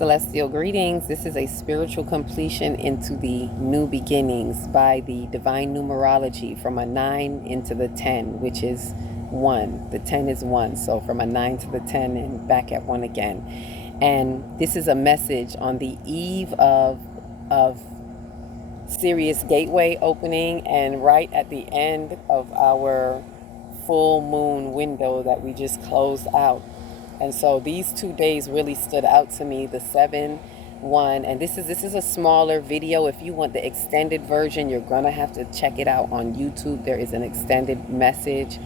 Celestial greetings. This is a spiritual completion into the new beginnings by the divine numerology from a 9 into the 10, which is 1. The 10 is 1. So from a 9 to the 10 and back at 1 again. And this is a message on the eve of Sirius Gateway opening and right at the end of our full moon window that we just closed out. And so these 2 days really stood out to me, the 7-1. And this is a smaller video. If you want the extended version, you're going to have to check it out on YouTube. There is an extended message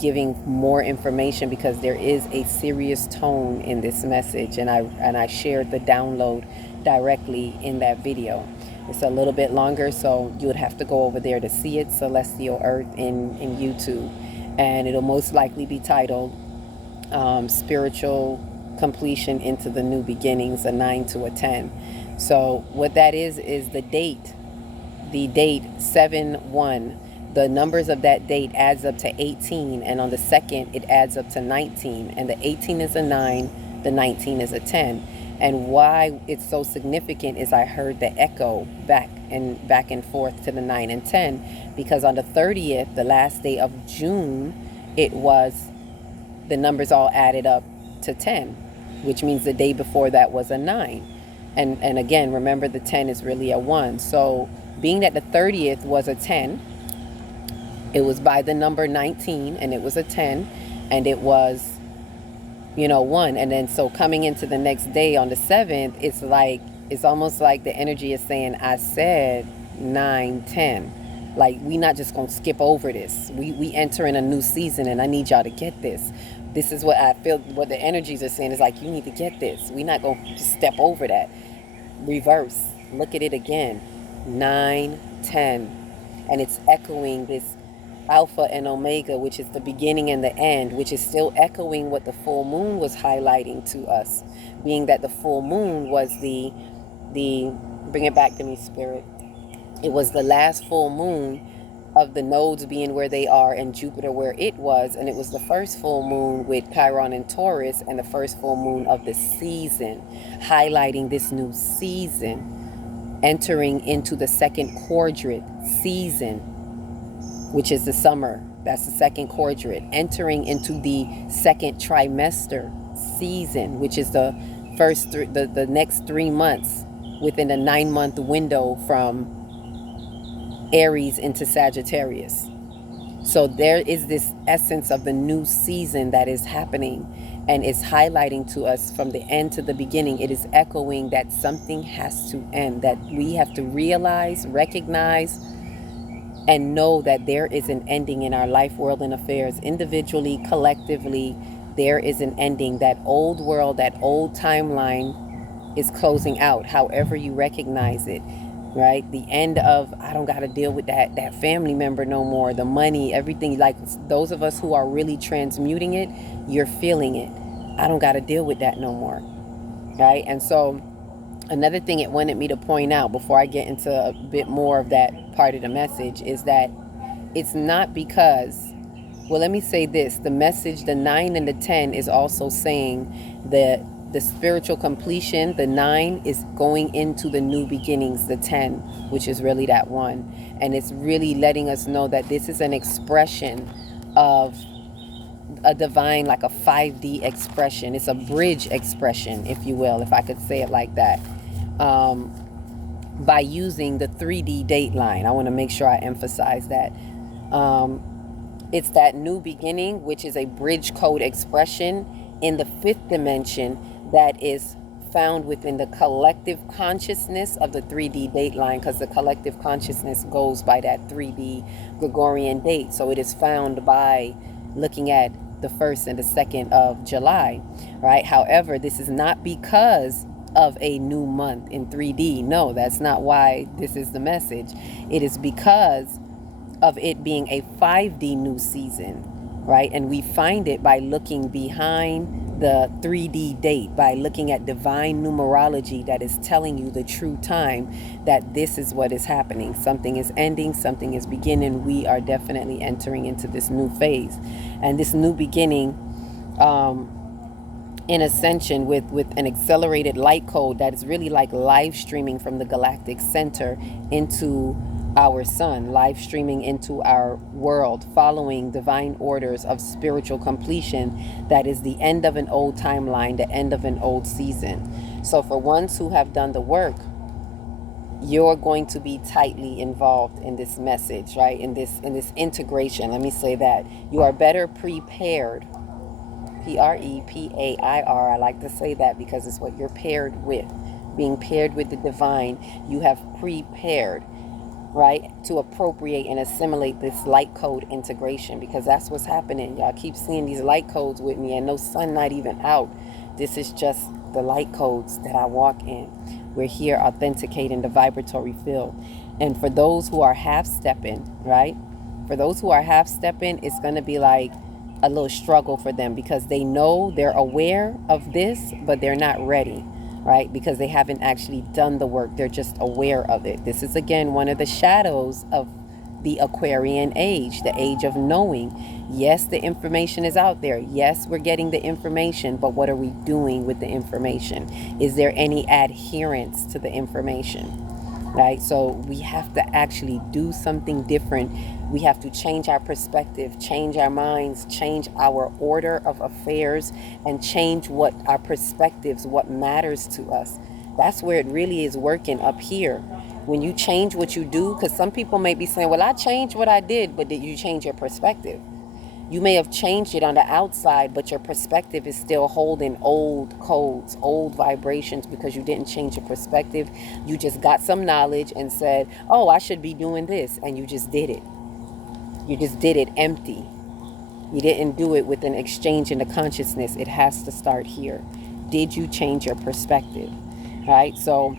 giving more information because there is a serious tone in this message. And I shared the download directly in that video. It's a little bit longer, so you would have to go over there to see it, Celestial Earth in YouTube. And it'll most likely be titled Spiritual Completion into the New Beginnings, a 9 to a 10. So what that is the date 7-1. The numbers of that date adds up to 18, and on the 2nd it adds up to 19, and the 18 is a 9, the 19 is a 10. And why it's so significant is I heard the echo back and forth to the 9 and 10, because on the 30th, the last day of June, it was the numbers all added up to 10, which means the day before that was a 9. And again, remember the 10 is really a 1. So being that the 30th was a 10, it was by the number 19 and it was a 10 and it was 1. And then so coming into the next day on the 7th, it's almost like the energy is saying, I said 9, 10. Like, we not just gonna skip over this. We enter in a new season, and I need y'all to get this. This is what I feel, what the energies are saying is like, you need to get this. We not gonna step over that. Reverse, look at it again. 9, 10. And it's echoing this Alpha and Omega, which is the beginning and the end, which is still echoing what the full moon was highlighting to us, being that the full moon was the bring it back to me, Spirit. It was the last full moon of the nodes being where they are and Jupiter where it was, and it was the first full moon with Chiron and Taurus and the first full moon of the season, highlighting this new season, entering into the second quadrant season, which is the summer. That's the second quadrant. Entering into the second trimester season, which is the first the next 3 months within a 9-month window from Aries into Sagittarius. So there is this essence of the new season that is happening, and it's highlighting to us from the end to the beginning. It is echoing that something has to end, that we have to realize, recognize, and know that there is an ending in our life, world, and affairs. Individually, collectively, there is an ending. That old world, that old timeline is closing out, however you recognize it, right? The end of, I don't got to deal with that family member no more, the money, everything. Like those of us who are really transmuting it, you're feeling it. I don't got to deal with that no more, right? And so another thing it wanted me to point out before I get into a bit more of that part of the message is that it's not because, well, let me say this, the message, the 9 and the 10 is also saying that the spiritual completion, the 9 is going into the new beginnings, the 10, which is really that 1. And it's really letting us know that this is an expression of a divine, like a 5D expression. It's a bridge expression, if you will, if I could say it like that. By using the 3D date line. I want to make sure I emphasize that. It's that new beginning, which is a bridge code expression in the 5th dimension that is found within the collective consciousness of the 3D date line, because the collective consciousness goes by that 3D Gregorian date. So it is found by looking at the 1st and the 2nd of July, right? However, this is not because of a new month in 3D. No, that's not why this is the message. It is because of it being a 5D new season, right? And we find it by looking behind the 3D date, by looking at divine numerology that is telling you the true time, that this is what is happening. Something is ending, something is beginning. We are definitely entering into this new phase. And this new beginning in ascension with an accelerated light code that is really like live streaming from the galactic center into our sun, live streaming into our world, following divine orders of spiritual completion. That is the end of an old timeline, the end of an old season. So for ones who have done the work, you're going to be tightly involved in this message, right? In this integration. Let me say that you are better prepared. Prepair. I like to say that because it's what you're paired with. Being paired with the divine, you have prepared, right, to appropriate and assimilate this light code integration, because that's what's happening. Y'all keep seeing these light codes with me and no sun not even out. This is just the light codes that I walk in. We're here authenticating the vibratory field. And for those who are half stepping, right, for those who are half stepping, it's going to be like a little struggle for them, because they know, they're aware of this, but they're not ready, right? Because they haven't actually done the work. They're just aware of it. This is, again, one of the shadows of the Aquarian age, the age of knowing. Yes, the information is out there. Yes, we're getting the information, but what are we doing with the information? Is there any adherence to the information? Right? So we have to actually do something different. We have to change our perspective, change our minds, change our order of affairs, and change what our perspectives, what matters to us. That's where it really is working up here. When you change what you do, because some people may be saying, well, I changed what I did, but did you change your perspective? You may have changed it on the outside, but your perspective is still holding old codes, old vibrations, because you didn't change your perspective. You just got some knowledge and said, oh, I should be doing this. And you just did it. You just did it empty. You didn't do it with an exchange in the consciousness. It has to start here. Did you change your perspective? Right? So,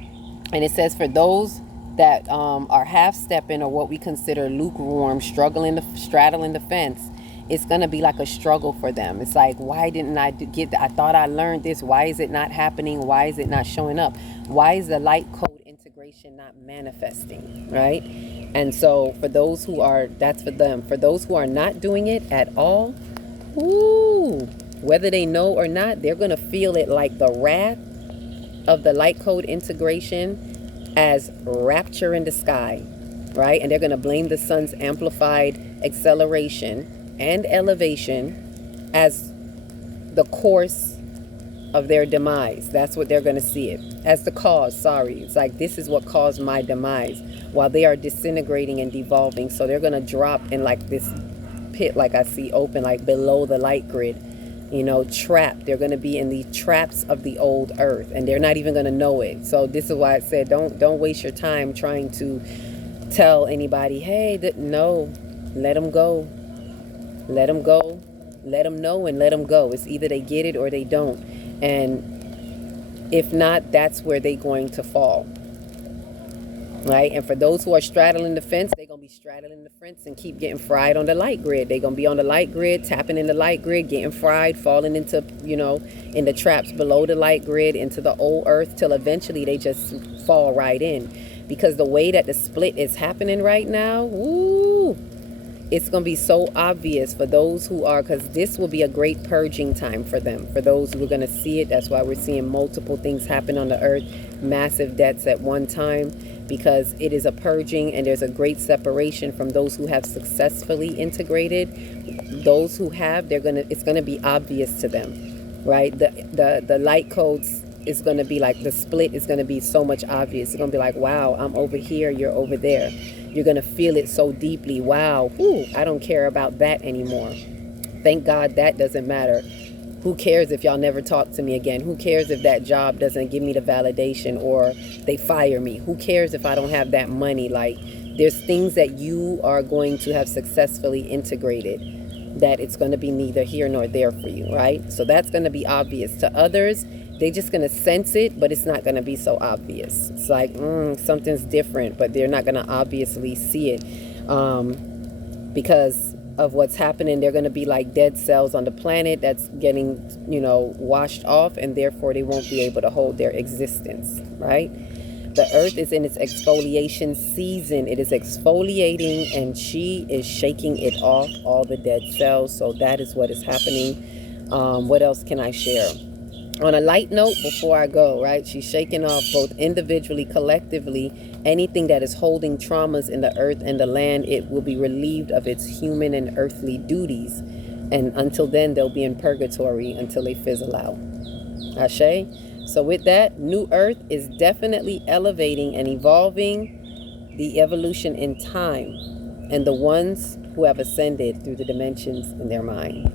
and it says for those that are half-stepping, or what we consider lukewarm, straddling the fence, it's going to be like a struggle for them. It's like, why didn't I get that? I thought I learned this. Why is it not happening? Why is it not showing up? Why is the light code integration not manifesting, right? And so for those who are, that's for them. For those who are not doing it at all, ooh, whether they know or not, they're going to feel it like the wrath of the light code integration as rapture in the sky, right? And they're going to blame the sun's amplified acceleration and elevation as the course of their demise. That's what they're going to see it as, the cause. Sorry, it's like, this is what caused my demise, while they are disintegrating and devolving. So they're going to drop in like this pit, like I see open, like below the light grid, you know, trapped. They're going to be in the traps of the old earth, and they're not even going to know it. So this is why I said, don't waste your time trying to tell anybody, hey, no, let them go. Let them go, let them know, and let them go. It's either they get it or they don't. And if not, that's where they're going to fall. Right? And for those who are straddling the fence, they're going to be straddling the fence and keep getting fried on the light grid. They're going to be on the light grid, tapping in the light grid, getting fried, falling into, you know, in the traps below the light grid, into the old earth, till eventually they just fall right in. Because the way that the split is happening right now, woo, it's going to be so obvious for those who are, because this will be a great purging time for them. For those who are going to see it, that's why we're seeing multiple things happen on the earth, massive deaths at one time, because it is a purging, and there's a great separation from those who have successfully integrated. Those who have, it's going to be obvious to them, right? The light codes is going to be like, the split is going to be so much obvious. It's going to be like, wow, I'm over here, you're over there. You're going to feel it so deeply. Wow, ooh, I don't care about that anymore. Thank God that doesn't matter. Who cares if y'all never talk to me again? Who cares if that job doesn't give me the validation, or they fire me? Who cares if I don't have that money? Like, there's things that you are going to have successfully integrated that it's going to be neither here nor there for you, right? So that's going to be obvious. To others, they're just going to sense it, but it's not going to be so obvious. It's like, something's different, but they're not going to obviously see it because of what's happening. They're going to be like dead cells on the planet that's getting, you know, washed off, and therefore they won't be able to hold their existence, right? The earth is in its exfoliation season. It is exfoliating, and she is shaking it off, all the dead cells. So that is what is happening. What else can I share? On a light note, before I go, right, she's shaking off both individually, collectively, anything that is holding traumas in the earth and the land. It will be relieved of its human and earthly duties. And until then, they'll be in purgatory until they fizzle out. Ashe? So with that, New Earth is definitely elevating and evolving the evolution in time and the ones who have ascended through the dimensions in their mind.